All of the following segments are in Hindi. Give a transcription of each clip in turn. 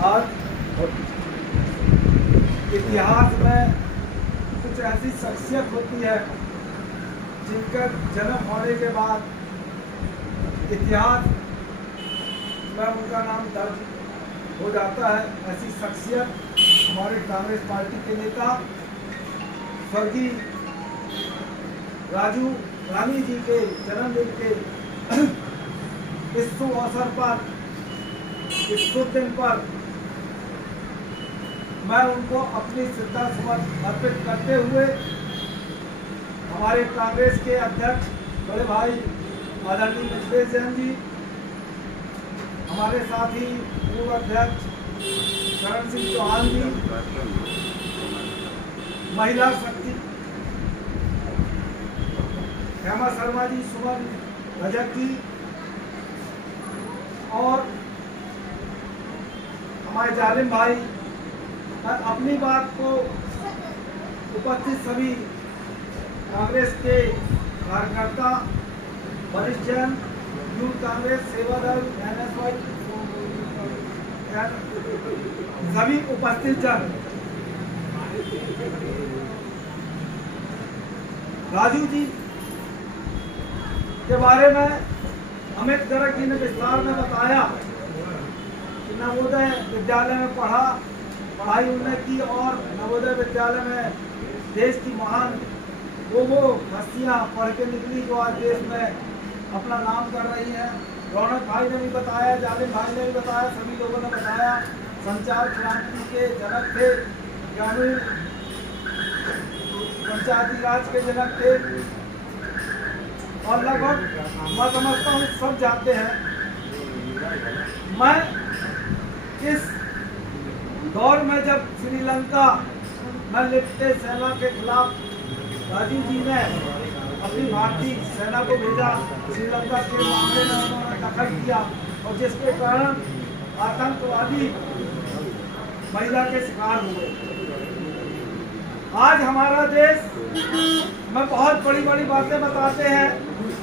आज इतिहास में कुछ ऐसी शख्सियत होती है जिनका जन्म होने के बाद इतिहास में उनका नाम दर्ज हो जाता है। ऐसी शख्सियत हमारे कांग्रेस पार्टी के नेता स्वर्गीय राजू रानी जी के जन्मदिन के इस शुभ अवसर पर, इस शुभ दिन पर मैं उनको अपनी श्रद्धा सुमन अर्पित करते हुए हमारे कांग्रेस के अध्यक्ष बड़े भाई आदरणीय मिथिलेश जैन जी, हमारे साथी पूर्व अध्यक्ष करण सिंह चौहान जी, महिला शक्ति हेमा शर्मा जी, सुमन रजक जी और हमारे जालिम भाई, मैं अपनी बात को उपस्थित सभी कांग्रेस के कार्यकर्ता, वरिष्ठ जन, यूथ कांग्रेस, सेवा दल, NSY, सभी उपस्थित जन, राजू जी के बारे में अमित गर्ग जी ने विस्तार में बताया कि नवोदय विद्यालय में पढ़ाई उन्होंने की और नवोदय विद्यालय में देश की महान वो हस्तियां पढ़ के निकली जो आज देश में अपना नाम कर रही हैं। रौनक भाई ने भी बताया, जालिम भाई ने भी बताया, सभी लोगों ने बताया, संचार क्रांति के जनक थे, ग्रामीण पंचायती राज के जनक थे और लगभग मैं समझता हूँ सब जानते हैं। मैं इस दौर में जब श्रीलंका में लिपटे सेना के खिलाफ राजीव जी ने अपनी भारतीय सेना को भेजा, श्रीलंका के मामले में उन्होंने दखल किया और जिसके कारण आतंकवादी महिला के शिकार हुए। आज हमारा देश में बहुत बड़ी बड़ी बातें बताते हैं,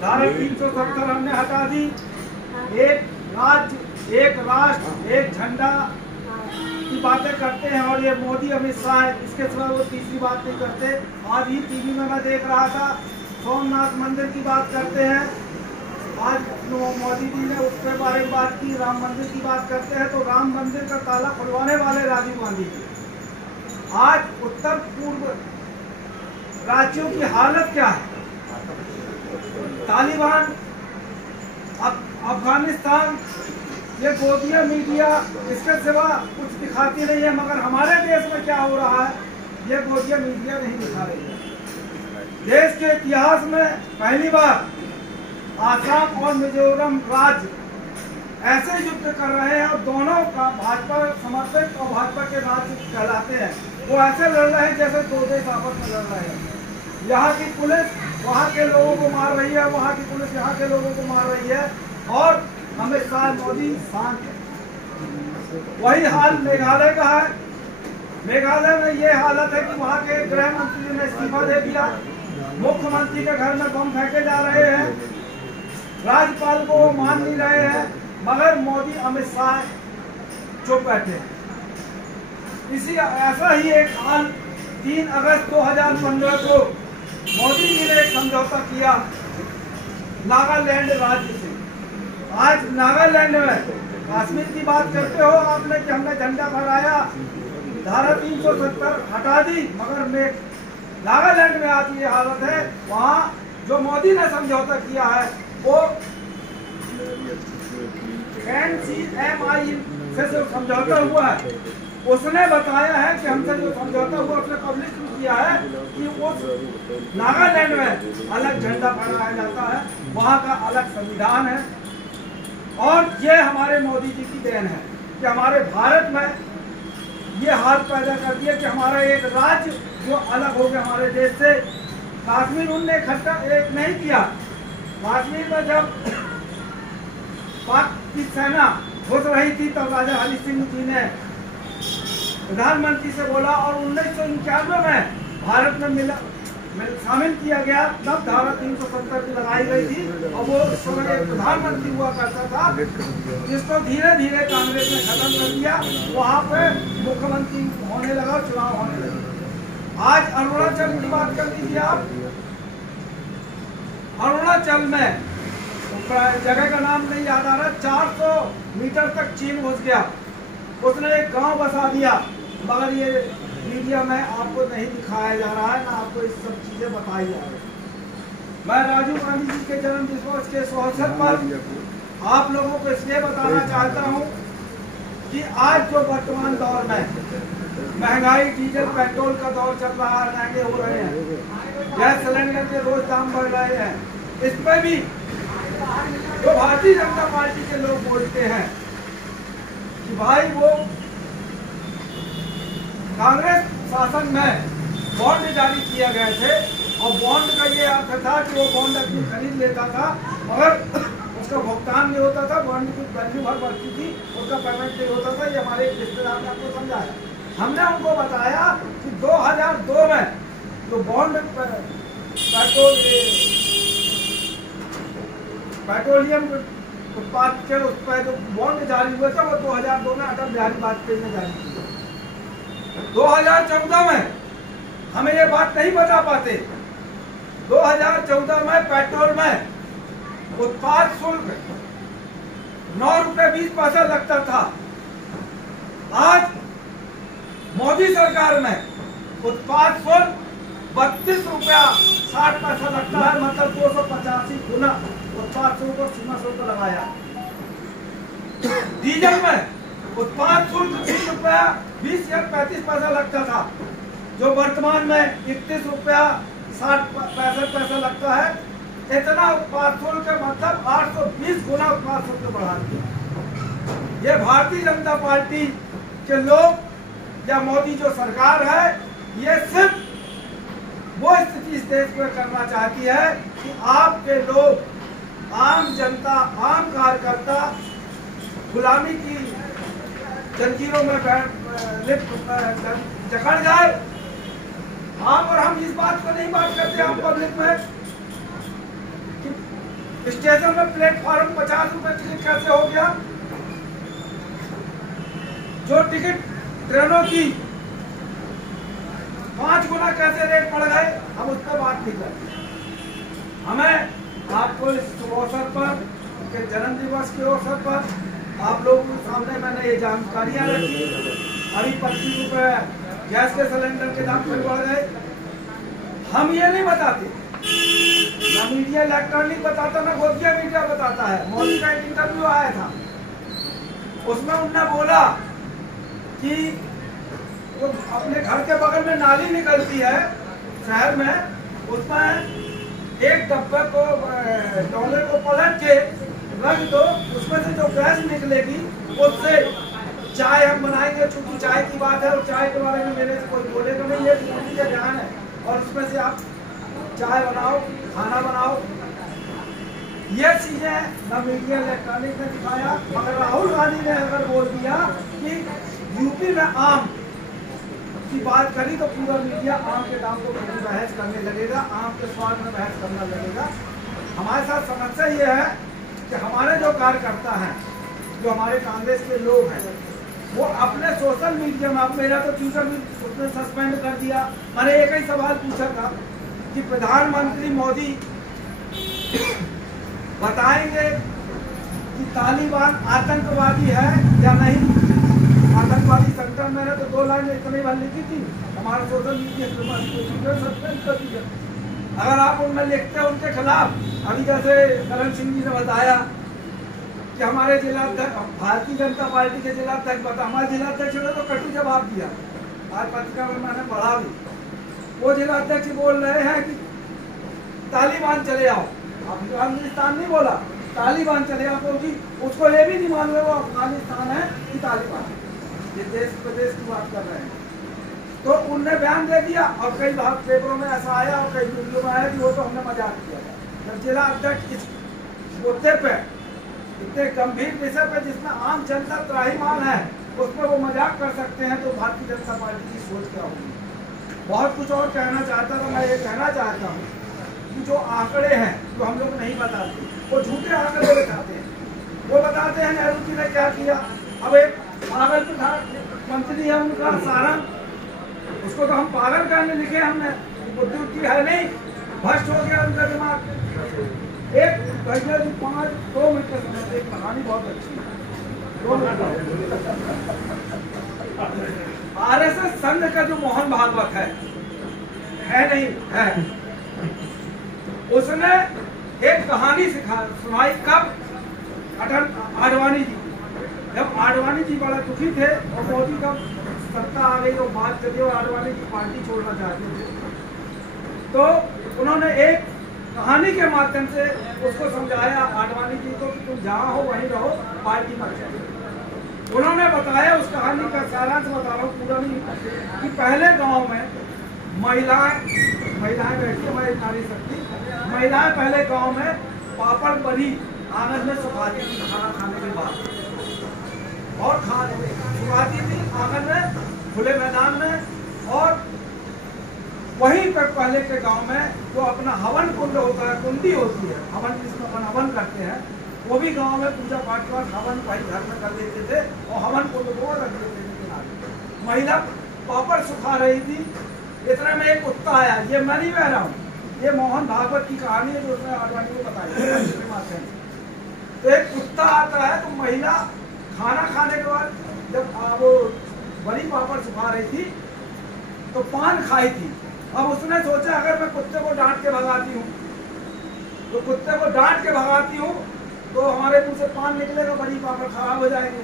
धारा 370 हमने हटा दी, एक राज्य एक राष्ट्र एक झंडा की बातें करते हैं और ये मोदी अमित शाह है, इसके सिवा वो तीसरी बात नहीं करते। आज ही टीवी में मैं देख रहा था, सोमनाथ मंदिर की बात करते हैं, आज मोदी जी ने उसके बारे में बात की, राम मंदिर की बात करते हैं तो राम मंदिर का ताला खुलवाने वाले राजीव गांधी जी। आज उत्तर पूर्व राज्यों की हालत क्या है? तालिबान, अफगानिस्तान, ये गोदिया मीडिया इसके सिवा कुछ दिखाती नहीं है, मगर हमारे देश में क्या हो रहा है ये गोदिया मीडिया नहीं दिखा रही है। देश के इतिहास में पहली बार आसाम और मिजोरम राज्य ऐसे युद्ध कर रहे हैं और दोनों का भाजपा समर्थित और भाजपा के राज्य कहलाते हैं। वो ऐसे लड़ रहे हैं जैसे दो देश आपस में लड़ रहे हैं। यहाँ की पुलिस वहाँ के लोगों को मार रही है, वहाँ की पुलिस यहाँ के लोगों को मार रही है और अमित शाह मोदी शांत है। वही हाल मेघालय का है। मेघालय में ये हालत है कि वहाँ के गृह मंत्री ने इस्तीफा दे दिया, मुख्यमंत्री के घर में बम फेंके जा रहे हैं, राज्यपाल को वो मान नहीं रहे हैं, मगर मोदी अमित शाह चुप बैठे हैं। इसी ऐसा ही एक हाल 3 अगस्त 2015 को मोदी जी ने एक समझौता किया नागालैंड राज्य से। आज नागालैंड में कश्मीर की बात करते हो आपने कि हमने झंडा फहराया, धारा 370 हटा दी, मगर नागालैंड में आज ये हालत है। वहाँ जो मोदी ने समझौता किया है वो NCMI से जो समझौता हुआ है उसने बताया है कि हमसे जो समझौता हुआ उसने पब्लिश भी किया है कि उस नागालैंड में अलग झंडा फहराया जाता है, वहाँ का अलग संविधान है। और ये हमारे मोदी जी की देन है कि हमारे भारत में ये हाल पैदा कर दिया कि हमारा एक राज्य जो अलग हो गया हमारे देश से। कश्मीर उनने इकट्ठा एक नहीं किया। कश्मीर में जब पाक की सेना घुस रही थी तब राजा हरि सिंह जी ने प्रधानमंत्री से बोला और 1991 में भारत में में शामिल किया गया, तब धारा 370 की लगाई गई थी और वो उस समय एक प्रधानमंत्री हुआ करता था, जिसको धीरे धीरे कांग्रेस ने खत्म कर दिया। वहाँ पे मुख्यमंत्री होने लगा, चुनाव होने लगे। आज अरुणाचल की बात कर लीजिए आप। अरुणाचल में जगह का नाम नहीं याद आ रहा, 400 मीटर तक चीन घुस गया, उसने एक गांव बसा दिया, मगर ये मीडिया में आपको नहीं दिखाया जा रहा है, ना आपको इस सब चीजें बताई जा रही है। मैं राजीव गांधी जी के जन्म दिवस के अवसर पर आप लोगों को इसलिए बताना चाहता हूं कि आज जो वर्तमान दौर में महंगाई, डीजल पेट्रोल का दौर चल रहा है, महंगे हो रहे हैं, गैस सिलेंडर के रोज दाम बढ़ रहे हैं, इस पर भी जो भारतीय जनता पार्टी के लोग बोलते हैं कि भाई वो कांग्रेस शासन में बॉन्ड जारी किए गए थे और बॉन्ड का ये अर्थ था कि वो बॉन्ड अपनी खरीद लेता था मगर उसका भुगतान नहीं होता था, बॉन्ड की वैल्यू भर बढ़ती थी, उसका पेमेंट नहीं होता था। ये हमारे एक रिश्तेदार ने आपको समझाया। हमने उनको बताया कि 2002 में जो बॉन्ड पेट्रोलियम उत्पाद के उस पर जो बॉन्ड जारी हुए थे वो 2002 में अटल बिहारी वाजपेयी ने जारी किया। 2014 में हमें ये बात नहीं बता पाते। 2014 में पेट्रोल में उत्पाद शुल्क 9 रुपए 20 पैसा लगता था। आज मोदी सरकार में उत्पाद शुल्क 32 रुपया 60 पैसा लगता है, मतलब 285 गुना उत्पाद शुल्क और सीमा शुल्क लगाया। डीजल में उत्पाद शुल्क 3 रुपया 20 या 35 पैसा लगता था, जो वर्तमान में 31 रुपया 60 पैसा लगता है। इतना उत्पाद शुल्क मतलब 820 गुना उत्पाद शुल्क बढ़ा दिया। ये भारतीय जनता पार्टी के लोग या मोदी जो सरकार है, ये सिर्फ वो स्थिति इस देश में करना चाहती है कि आपके लोग, आम जनता, आम कार्यकर्ता गुलामी की जंजीरों में जकड़ जाए। आप और हम इस बात को नहीं बात करते हम पब्लिक में कि स्टेशन में प्लेटफॉर्म 50 रुपए टिकट कैसे हो गया, जो टिकट ट्रेनों की 5 गुना कैसे रेट बढ़ गए, हम उस पर बात नहीं करते। हमें आपको इस अवसर पर, उनके जन्म दिवस के अवसर पर आप लोगों के सामने मैंने ये जानकारियां रखी। अभी 25 रुपए गैस के सिलेंडर के दाम पर बढ़ गए। हम ये नहीं बताते, ना मीडिया इलेक्ट्रॉनिक बताता, ना गोदिया मीडिया बताता है। मोदी का एक इंटरव्यू आया था, उसमें उन्होंने बोला कि वो अपने घर के बगल में नाली निकलती है शहर में, उसमें एक डब्बे को डोले को पलट के रख दो, उसमें से जो गैस निकलेगी उससे चाय हम बनाएंगे। चूंकि चाय की बात है और चाय के बारे में मेरे से कोई बोलेगा नहीं, ये मोदी का ध्यान है, और उसमें से आप चाय बनाओ, खाना बनाओ। ये चीजें न मीडिया इलेक्ट्रॉनिक ने दिखाया, मगर राहुल गांधी ने अगर बोल दिया कि यूपी में आम की बात करी तो पूरा मीडिया आम के दाम को बहस करने लगेगा, आम के स्वाद में बहस करने लगेगा। हमारे साथ समस्या ये है कि हमारे जो कार्यकर्ता हैं, जो हमारे कांग्रेस के लोग हैं, वो अपने सोशल मीडिया में, अब मेरा तो ट्विटर भी उसने सस्पेंड कर दिया। मैंने एक ही सवाल पूछा था कि प्रधानमंत्री मोदी बताएंगे कि तालिबान आतंकवादी है या नहीं। आतंकवादी संगठन, मैंने तो 2 लाइन इतनी बार लिखी थी, हमारे सोशल मीडिया पे सस्पेंड कर दिया। अगर आप उनमें लिखते हैं उनके खिलाफ, अभी जैसे करण सिंह जी ने बताया कि हमारे जिलाध्यक्ष, भारतीय जनता पार्टी के जिलाध्यक्ष बता, हमारे जिलाध्यक्ष ने तो कटु जवाब दिया, आज पत्रिका में मैंने पढ़ा भी। वो जिलाध्यक्ष बोल रहे हैं कि तालिबान चले आओ, अफगानिस्तान नहीं बोला, तालिबान चले आओ, क्योंकि उसको ये भी नहीं मालूम है वो अफगानिस्तान है कि तालिबान है। ये देश प्रदेश की बात कर रहे हैं, तो उनने बयान दे दिया और कई पेपरों में ऐसा आया और कई वीडियो में आया कि वो तो हमने मजाक किया था। जब जिला अध्यक्ष इस मुद्दे पे, इतने गंभीर विषय पे जिसमें आम जनता त्राहिमाम है, उस पर वो मजाक कर सकते हैं, तो भारतीय जनता पार्टी की सोच क्या होगी। बहुत कुछ और कहना चाहता था। मैं ये कहना चाहता हूँ कि जो आंकड़े हैं जो हम लोग नहीं बताते, वो झूठे आंकड़े बताते हैं। वो बताते हैं नेहरू जी ने क्या किया। अब एक पागल मंत्री है उनका सारंग, उसको तो हम पागल कहने लिखे हमने, बुद्धि उठी है नहीं, भ्रष्ट हो गया उनका दिमाग। एक भैया जी 2 मिनट का समय, एक कहानी बहुत अच्छी है, 2 मिनट। आरएसएस संघ का जो मोहन भागवत है नहीं है, उसने एक कहानी सुनाई। कब? अटल आडवाणी जी, जब आडवाणी जी बड़ा दुखी थे और मोदी का सत्ता आ गई और बात चली और आडवाणी जी पार्टी छोड़ना चाहते थे, तो उन्होंने एक कहानी के माध्यम से उसको समझाया आडवाणी जी को कि तुम जहाँ हो वहीं रहो, पार्टी मत छोड़ो। उन्होंने बताया, उस कहानी का सारांश बता रहा हूँ पूरा नहीं, कि पहले गांव में महिलाएं बैठी, हमारी नारी शक्ति महिलाएं पहले गांव में पापड़ बड़ी आंगन में सुखाती थी खाना खाने के बाद, और सुखाती थी आंगन में, खुले मैदान में। और वहीं पर पहले के गांव में जो अपना हवन कुंड होता है, कुंडी होती है हवन, जिसमें अपन हवन करते हैं, वो भी गांव में पूजा पाठ के बाद हवन भाई घर में कर देते थे और हवन कुंड को रख देते थे किनारे। महिला पापड़ सुखा रही थी, इतने में एक कुत्ता आया। ये मैं नहीं कह रहा हूँ, ये मोहन भागवत की कहानी है जो उसने आडवाणी को बताई। तो एक कुत्ता आता है, तो महिला खाना खाने के बाद जब वो बड़ी पापड़ सुखा रही थी तो पान खाई थी। अब उसने सोचा अगर मैं कुत्ते को डांट के भगाती हूँ, तो कुत्ते को डांट के भगाती हूँ तो हमारे मुंह से पान निकलेगा, बड़ी पापड़ खराब हो जाएंगे।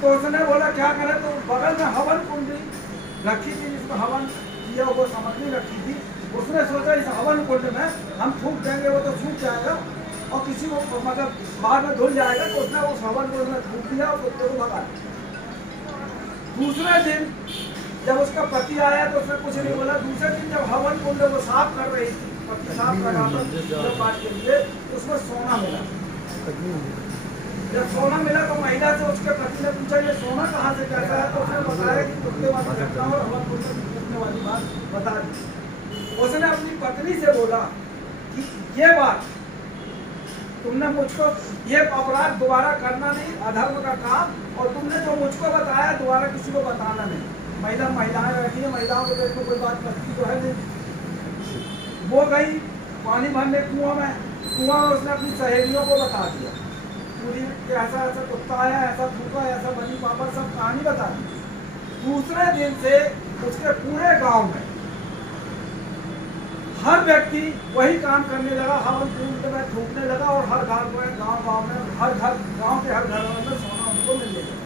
तो उसने बोला क्या करे, तो बगल में हवन कुंडी रखी थी जिसमें हवन किया, वो सामग्री रखी थी। उसने सोचा इस हवन कुंड में हम थूक देंगे, वो तो सूख जाएगा और किसी को मतलब बाद में धुल जाएगा। तो उसने उस हवन कुंड में थूक दिया और कुत्ते को भगा दिया। दूसरे दिन जब उसका पति आया तो उसने कुछ नहीं बोला। दूसरे दिन जब हवन कुंड वो साफ कर रही थी, पति साफ कर रहा था पूजा पाठ के लिए, उसमें सोना मिला। जब सोना मिला तो महिला से उसके पति ने पूछा ये सोना कहाँ से कैसा है, तो उसने बताया कि कुत्ते वाली घटना और हवन कुंड में कूदने वाली बात बता दी। उसने अपनी पत्नी से बोला कि ये बात तुमने मुझको, ये अपराध दोबारा करना नहीं, अधर्म का काम, और तुमने जो मुझको बताया दोबारा किसी को बताना नहीं। महिलाएं बैठी है, महिलाओं के पेट में कोई बात लगती तो है नहीं। वो गई पानी भरने कुआं में उसने अपनी सहेलियों को बता दिया पूरी कि ऐसा ऐसा कुत्ता आया, ऐसा थूका, ऐसा बनी पापड़, सब कहानी बता दी। दूसरे दिन से उसके पूरे गांव में हर व्यक्ति वही काम करने लगा, हवन कुंड में थूकने लगा और हर गांव में हर घर, गांव के हर घरों में सोना उनको मिलने लगा।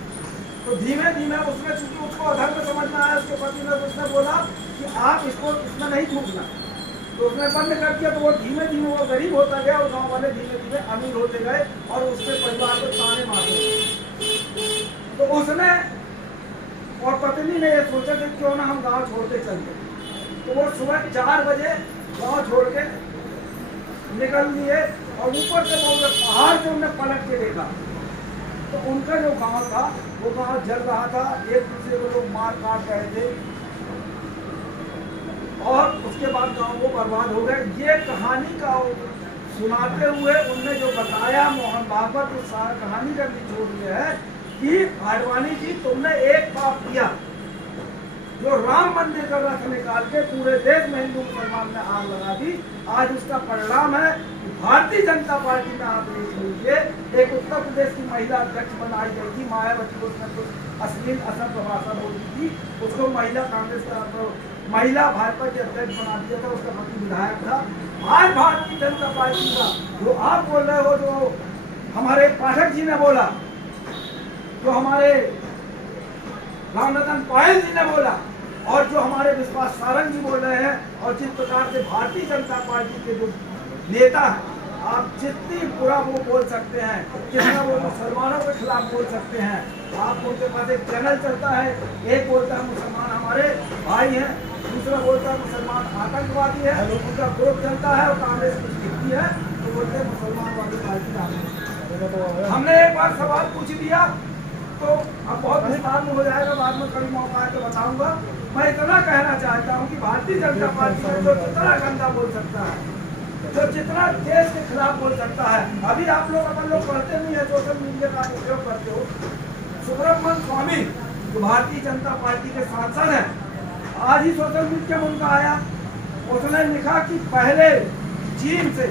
तो धीमे धीमे उसने, चूंकि उसको अधर्म समझ में आया उसके पति ने, तो उसने बोला कि आप इसको इसमें नहीं थूकना, तो उसने बंद कर दिया। तो वो धीमे धीमे वो गरीब होता गया और गांव वाले धीमे धीमे अमीर होते गए और उसके परिवार को ताने मारते। तो उसने और पत्नी ने ये सोचा कि क्यों ना हम गांव छोड़ के चलते। तो वो सुबह 4 बजे गांव छोड़ के निकल लिए और ऊपर से वो पहाड़ से उन्हें पलट के देखा तो उनका जो गांव था वो गांव जल रहा था, एक दूसरे को लोग मार काट रहे थे और उसके बाद गांव वो बर्बाद हो गए। ये कहानी का सुनाते हुए उनने जो बताया मोहन भागवत, उस कहानी का निचोड़ ये है कि आडवाणी जी तुमने एक पाप किया, जो राम मंदिर का रथ निकाल के पूरे देश में हिंदू मुसलमान ने आग लगा दी। आज उसका परिणाम है कि भारतीय जनता पार्टी में आप देख लीजिए, एक उत्तर प्रदेश की महिला अध्यक्ष बनाई गई थी मायावती, उसने कुछ अश्लील असभ्य भाषण बोली थी, उसको महिला कांग्रेस का महिला भाजपा के अध्यक्ष बना दिया था, उसका पति विधायक था। आज भारतीय जनता पार्टी का जो आप बोल रहे हो, जो हमारे पाठक जी ने बोला, जो हमारे रामरतन पायल जी ने बोला और जो हमारे विश्वास सारंग जी बोल रहे हैं, और जिस प्रकार से भारतीय जनता पार्टी के जो नेता हैं, आप जितनी बुरा वो बोल सकते हैं, कितना वो मुसलमानों के खिलाफ बोल सकते हैं। आप उनके पास एक चैनल चलता है, एक बोलता है मुसलमान हमारे भाई हैं, दूसरा बोलता है मुसलमान आतंकवादी है, उनका ग्रुप चलता है और कांग्रेस कुछ दिखती है तो बोलते हैं मुसलमान वाली पार्टी। हमने एक बार सवाल पूछ दिया तो अब बहुत विस्तार में हो जाएगा, बाद में कभी मौका है तो बताऊंगा। मैं इतना कहना चाहता हूँ कि भारतीय जनता पार्टी में जो जितना गंदा बोल सकता है, जो जितना देश के खिलाफ बोल सकता है, अभी आप लोग अपन लोग पढ़ते नहीं है, सोशल मीडिया का उपयोग करते हो। सुब्रमण्यम स्वामी जो भारतीय जनता पार्टी के सांसद हैं, आज ही सोशल मीडिया में उनका आया, उसने लिखा कि पहले चीन से,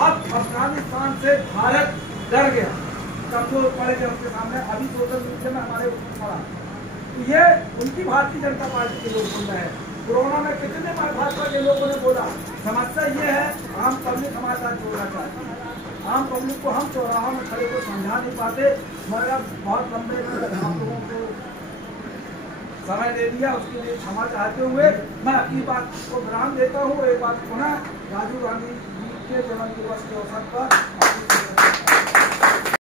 अब अफगानिस्तान से भारत डर गया, कमजोर पड़ गया उसके सामने। अभी सोशल मीडिया में हमारे ऊपर पड़ा, तो ये उनकी भारतीय जनता पार्टी के लोग बोल रहे हैं। कोरोना में कितने भाजपा के लोगों ने बोला। समस्या ये है, आम पब्लिक हमारे साथ जोड़ना चाहती है, आम पब्लिक को हम चौराहों में खड़े को समझा नहीं पाते। मगर बहुत लंबे में आप लोगों को समय दे दिया, उसके लिए क्षमा चाहते हुए मैं अपनी बात को विराम देता हूँ। एक बात पुनः राजीव गांधी जी के जन्म दिवस के अवसर पर